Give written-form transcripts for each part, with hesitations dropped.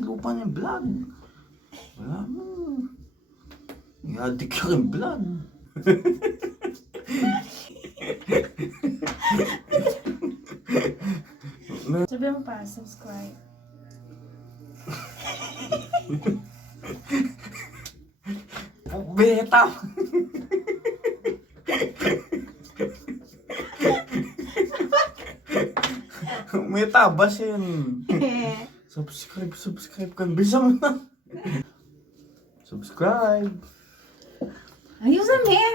lupa niya vlog. Wala mo. I-addict ka ng vlog. Sabi mo pa, subscribe. Beta! May tabas yan. Subscribe ka. Bisa mo na. Subscribe. Ayusan mo eh.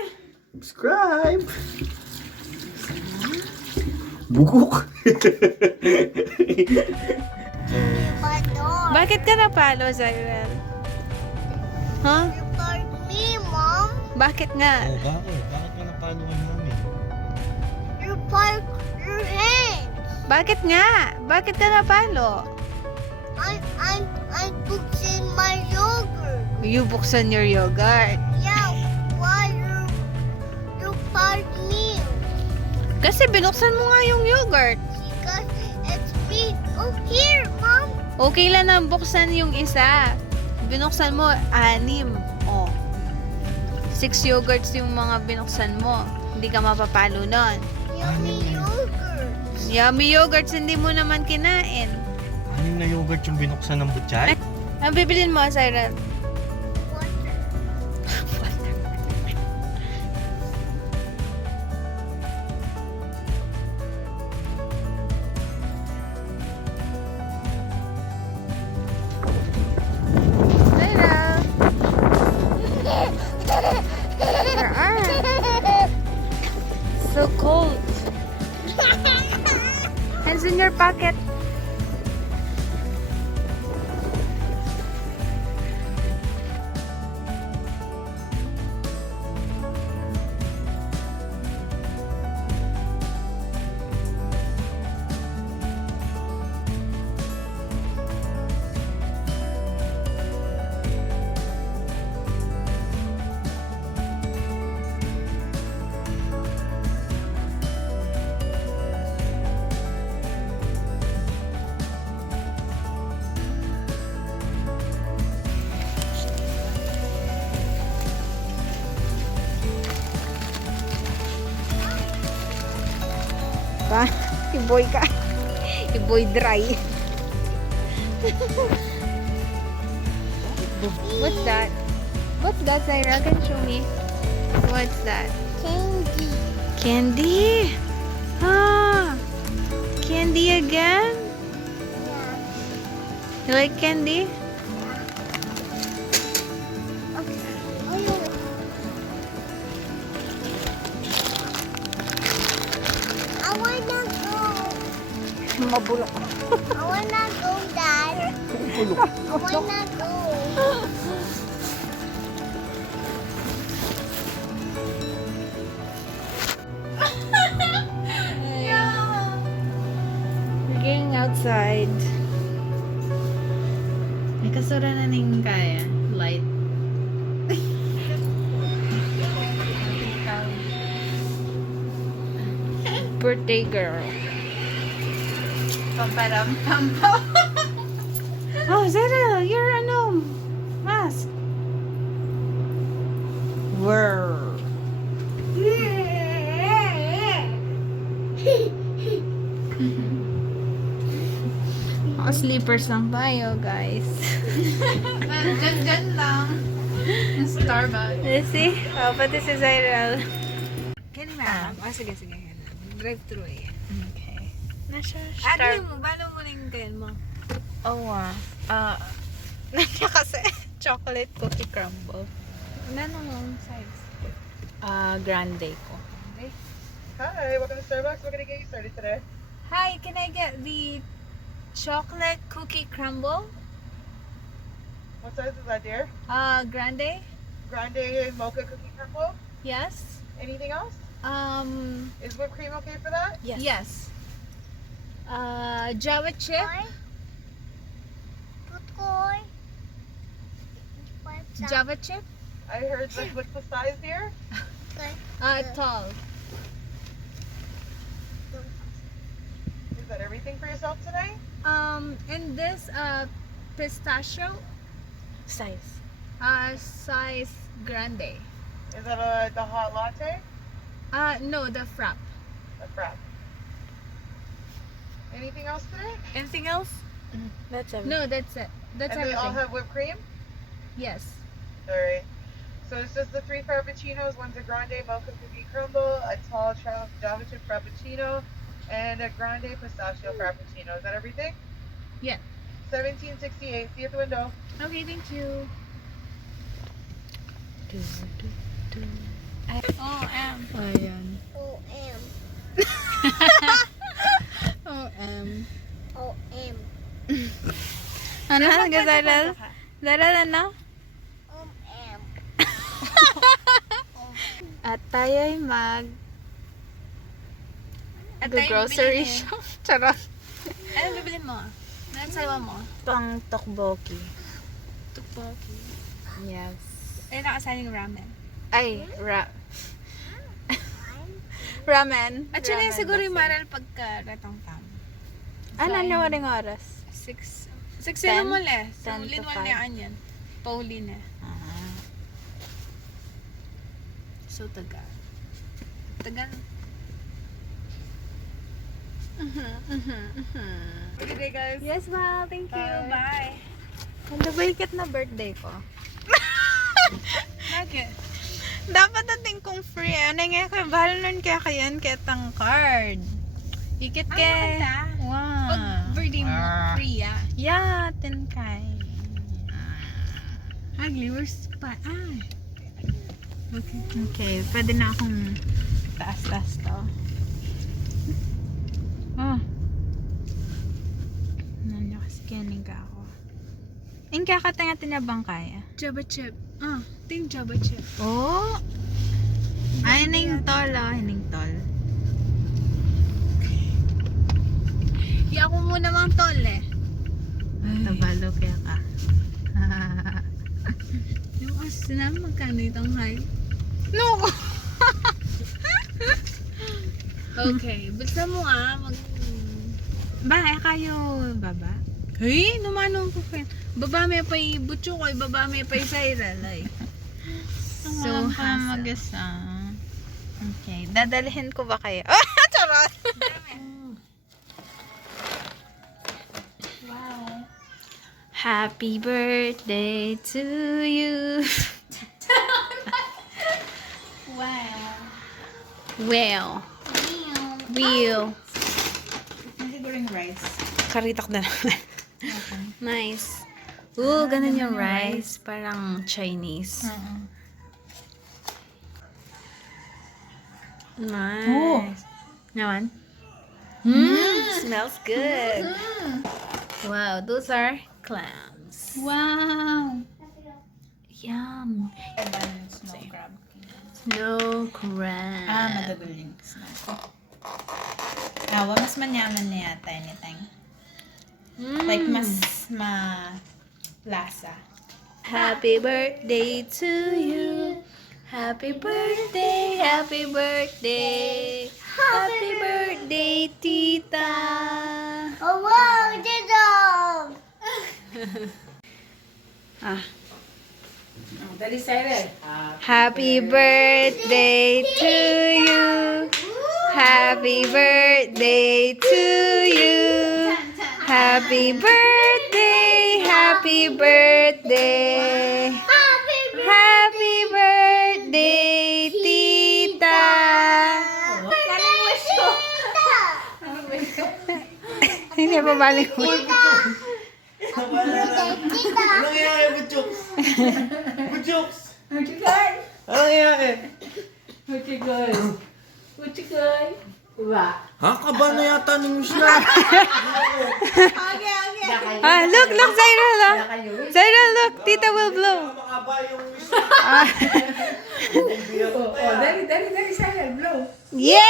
Subscribe. Bugok. Bakit ka napalo, Zyrel? Huh? You called me, Mom. Bakit nga? Oh, bakit? Bakit ka napalo kay mami? You park your hands. Bakit nga? Bakit ka napalo? I booked my yogurt. You buksan your yogurt. Yeah, why you park me? Kasi binuksan mo nga yung yogurt. Because it's big. Oh, here, Mom. Okay lang na buksan yung isa. Binuksan mo, 6. Oh. 6 yogurts yung mga binuksan mo. Hindi ka mapapalo nun. Yummy yogurt. Yummy yogurts, hindi mo naman kinain. Anim na yogurt yung binuksan ng butyan? Ang bibilin mo, Cyril? Water. So cold. Hands in your pocket. Pa, iboy ka. Iboy dry. What's that? What's that, Zaira? Can show me. What's that? Candy. Candy? Ah, candy again? Yeah. You like candy? Okay. Oh, yeah. I wanna go. Mabulok. I wanna go, Dad. I wanna go. We're going outside. May kasura na ning kaya. Light. Birthday girl. Pamparam-pampaw. Oh, Zara, you're mask. Whirr. Sleepers lang tayo, guys. Dyan lang. Starbucks. Let's see. Oh, pati si Zyrel. Kaya na. Sige. Drive-thru eh. Okay. Nasa Adli Starbucks. mo, paano mo na yung kain mo? Nandiyan kasi chocolate cookie crumble. Nanong size? Grande ko. Hi, welcome to Starbucks. What can I get you started today? Hi, can I get the chocolate cookie crumble? What size is that, dear? Grande? Grande mocha cookie crumble? Yes. Anything else? Is whipped cream okay for that? Yes. Java chip? Tutoy. Java chip? I heard like what's the size, dear? Tall. Is that everything for yourself today? And this pistachio, Size. size grande. Is that the hot latte? No, the frap. The frap. Anything else today? Anything else? That's everything. No, that's it. That's And they all everything. have whipped cream? Yes. Alright. So it's just the 3 frappuccinos, one's a grande mocha cookie crumble, a tall Java chip frappuccino, and a grande pistachio frappuccino. Is that everything? Yeah. $17.68. See you at the window. Okay, thank you. Ayan. O-M. O-M. O-M. Ano? Nag-daral? Daral ano? O-M. At tayo'y grocery shop. Charot. Ano bibili mo? Ano salwa mo? Pang tokboki. Tteokbokki. Yes. Eh, nakasaling ramen. Ay, ramen. At yun Ramen yung siguro yung kasi. maral pagka ratong tam. Ano na waring oras? 6 10? yun mo le. So, 10 to linwal 5. na yan. Pauli na. Ah. So, tagal. Okay, guys. Yes, ma. Thank you. Bye. Ano ba ikat na birthday ko? Bakit? Dapat natin kong free. Ano nga kayo? Bahal nun kaya kayan ketang card. Ikit ke. maganda. Wow. Pag birthday mo, free ah. Yeah, tin kay. Glimmers pa. Okay. Okay, pwede na akong taas-taas to. Oh. Nanya kasi kinig ako. Ang kakatanga tinabang kaya. Java chip. Ting Java chip. Oh! Ay, hining tol, oh. Hining tol. Iya ko muna mang tol eh. Tabalo kaya ka. Yung as na, magkano itong high? No! Okay, basta mo Ba, kayo baba? Hey, namanong ko kayo. Baba may pa ibutyo ko, baba may pa isairal ay. So, hassle. Okay, dadalhin ko ba kayo? Charot! Wow. Happy birthday to you. Wow. Well. Will. Siguro yung rice. Karitak na naman. Nice. Ooh, ganun yung rice. Parang Chinese. Nice. Naman? Smells good. Wow, those are clams. Wow. Yum. Snow crab. No crab. Madagaling snow. Mas manyaman na yata anything. Like, mas lasa. Happy birthday to you. Happy birthday, happy birthday. Happy birthday, tita. Oh, wow, the dog. Dali Cyril. Happy birthday to you. Happy birthday to you. Happy birthday, happy birthday. Happy birthday, tita. Hindi pa balik mo. Anong nangyari, Butchooks? Butchooks! Anong nangyari? Ha? Kaba na yata ng Mishnah. Look, Zaira, look. Zaira, look. Tita will blow. Makaba yung Mishnah. Dali, Cyril, blow. Yay!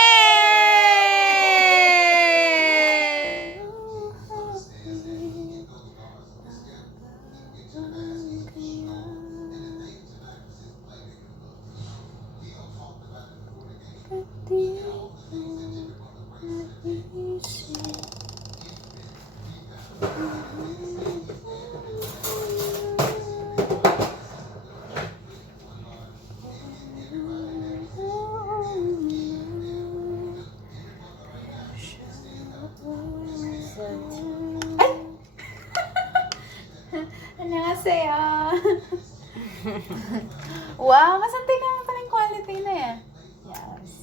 sa'yo. Wow, masante naman pala yung quality na yan. Yes.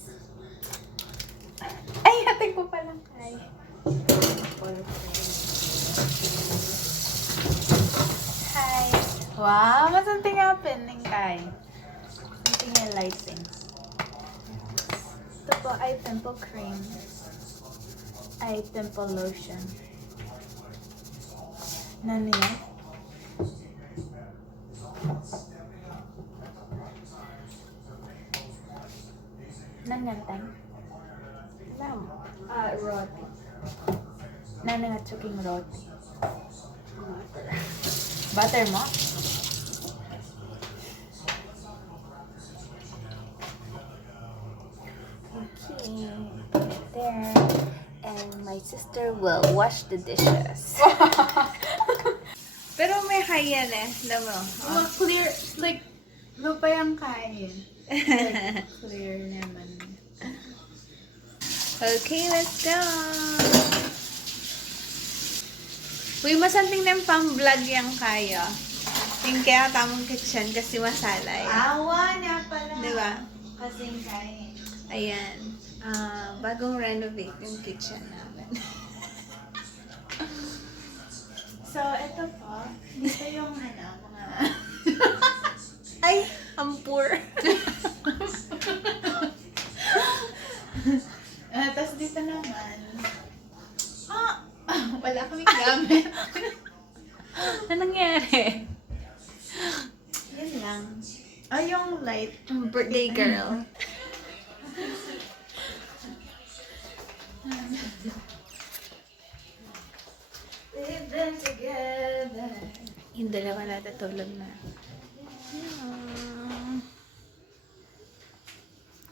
Ay, hating ko palang kay. Hi. Wow, masante nga pening kay. Masante nga lighting. Ito po ay pimple cream. Ay pimple lotion. Ano yan? Nangantang? Lam. Roti. Nanangatsuking roti. Butter mo? Okay. Put it there. And my sister will wash the dishes. Pero may kaya na. Alam mo? Clear, like, lupa yung kain. Like, clear naman. Okay, let's go! Uy, masanting na yung pang-vlog yung kaya. Yung kaya tamang kitchen kasi masalay. Awa na pala. Diba? Kasing kain. Ayan. Bagong renovate yung kitchen namin. So, ito po. Dito yung mga... Ay, ang poor. Tapos dito naman. Wala kaming gamit. Ano nangyari? Yan lang. Yung light. Birthday girl. Living together. Yung dalawa natutulog na.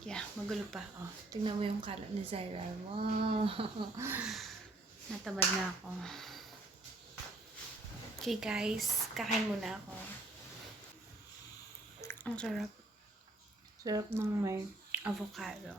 Yeah, magulo pa. Oh, tingnan mo yung kalat ni Zaira. Wow. Natamad na ako. Okay guys, kakain muna ako. Ang sarap. Sarap ng may avocado.